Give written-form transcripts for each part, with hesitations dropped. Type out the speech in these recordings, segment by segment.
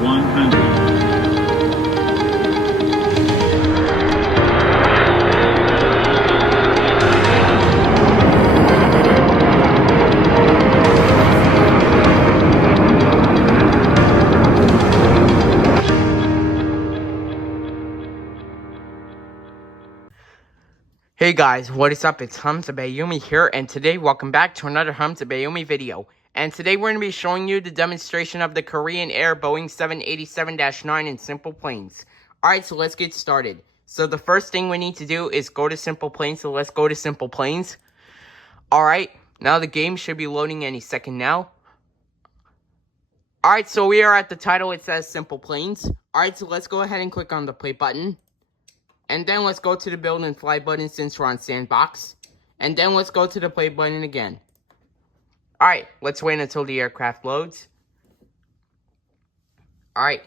100. Hey guys, what is up? It's Hamza Bayoumi here, and today welcome back to another Hamza Bayoumi video. And today we're going to be showing you the demonstration of the Korean Air Boeing 787-9 in Simple Planes. Alright, so let's get started. So the first thing we need to do is go to Simple Planes, so let's go to Simple Planes. Alright, now the game should be loading any second now. Alright, so we are at the title, it says Simple Planes. Alright, so let's go ahead and click on the play button. And then let's go to the build and fly button since we're on sandbox. And then let's go to the play button again. Alright, let's wait until the aircraft loads. Alright,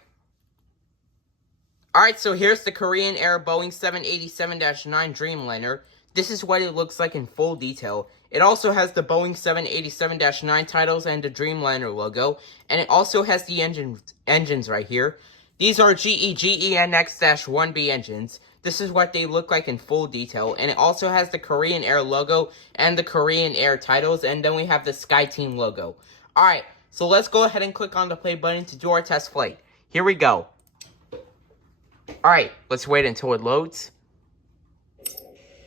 so here's the Korean Air Boeing 787-9 Dreamliner. This is what it looks like in full detail. It also has the Boeing 787-9 titles and the Dreamliner logo. And it also has the engines right here. These are GE GEnx-1B engines. This is what they look like in full detail, and it also has the Korean Air logo and the Korean Air titles, and then we have the SkyTeam logo. Alright, so let's go ahead and click on the play button to do our test flight. Here we go. Alright, let's wait until it loads.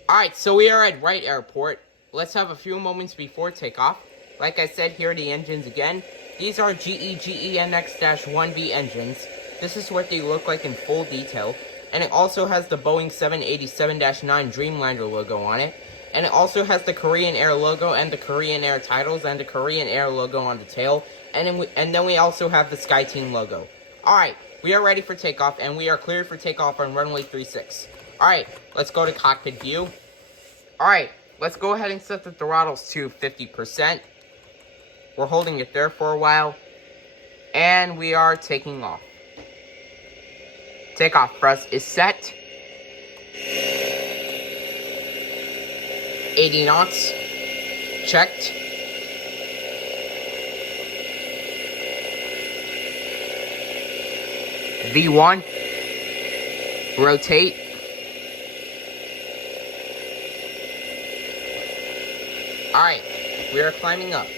Alright, so we are at Wright Airport. Let's have a few moments before takeoff. Like I said, here are the engines again. These are GE GEnx-1B engines. This is what they look like in full detail. And it also has the Boeing 787-9 Dreamliner logo on it. And it also has the Korean Air logo and the Korean Air titles and the Korean Air logo on the tail. And then we also have the SkyTeam logo. Alright, we are ready for takeoff, and we are cleared for takeoff on runway 36. Alright, let's go to cockpit view. Alright, let's go ahead and set the throttles to 50%. We're holding it there for a while. And we are taking off. Takeoff thrust is set. 80 knots. Checked. V1. Rotate. Alright, we are climbing up.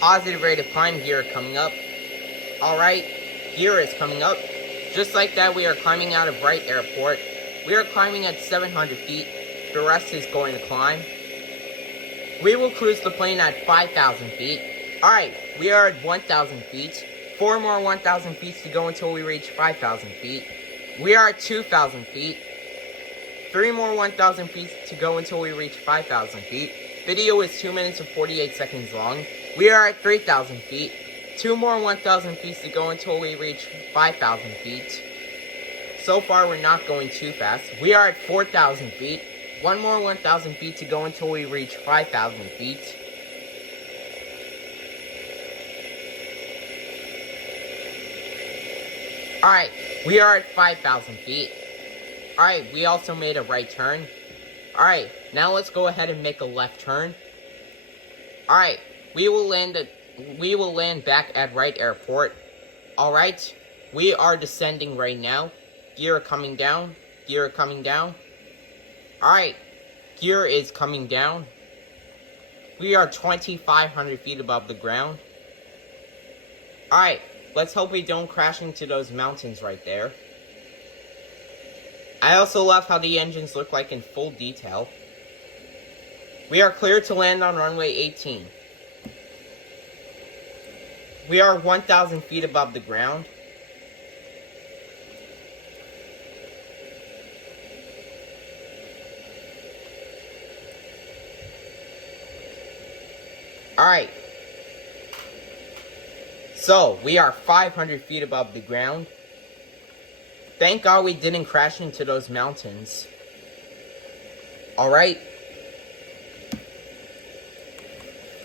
Positive rate of climb gear coming up. Alright, gear is coming up. Just like that, we are climbing out of Wright Airport. We are climbing at 700 feet. The rest is going to climb. We will cruise the plane at 5,000 feet. Alright, we are at 1,000 feet. 4 more 1,000 feet to go until we reach 5,000 feet. We are at 2,000 feet. 3 more 1,000 feet to go until we reach 5,000 feet. Video is 2 minutes and 48 seconds long. We are at 3,000 feet. 2 more 1,000 feet to go until we reach 5,000 feet. So far, we're not going too fast. We are at 4,000 feet. 1 more 1,000 feet to go until we reach 5,000 feet. Alright, we are at 5,000 feet. Alright, we also made a right turn. Alright, now let's go ahead and make a left turn. Alright, we will land back at Wright Airport. Alright, we are descending right now. Gear coming down. Gear coming down. Alright, gear is coming down. We are 2,500 feet above the ground. Alright, let's hope we don't crash into those mountains right there. I also love how the engines look like in full detail. We are cleared to land on runway 18. We are 1,000 feet above the ground. Alright. So, we are 500 feet above the ground. Thank God we didn't crash into those mountains. Alright.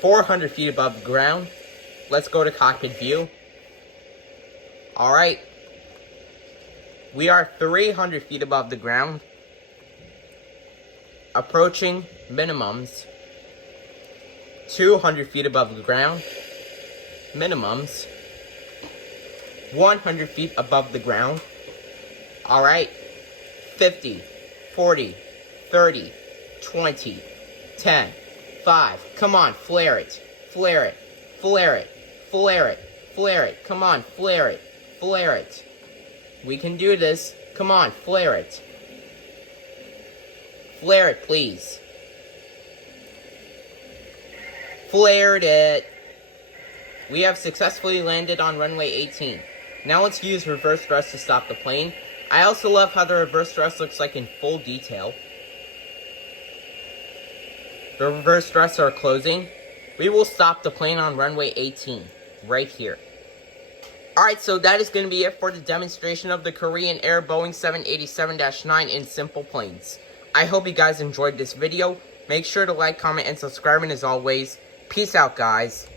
400 feet above the ground. Let's go to cockpit view. Alright. We are 300 feet above the ground. Approaching minimums. 200 feet above the ground. Minimums. 100 feet above the ground. Alright, 50, 40, 30, 20, 10, 5. Come on, flare it, flare it, flare it, flare it, flare it. Come on, flare it, flare it. We can do this. Come on, flare it. Flare it, please. Flared it. We have successfully landed on runway 18. Now let's use reverse thrust to stop the plane. I also love how the reverse thrust looks like in full detail. The reverse thrusts are closing. We will stop the plane on runway 18, right here. Alright, so that is going to be it for the demonstration of the Korean Air Boeing 787-9 in SimplePlanes. I hope you guys enjoyed this video. Make sure to like, comment, and subscribe, and as always, peace out, guys.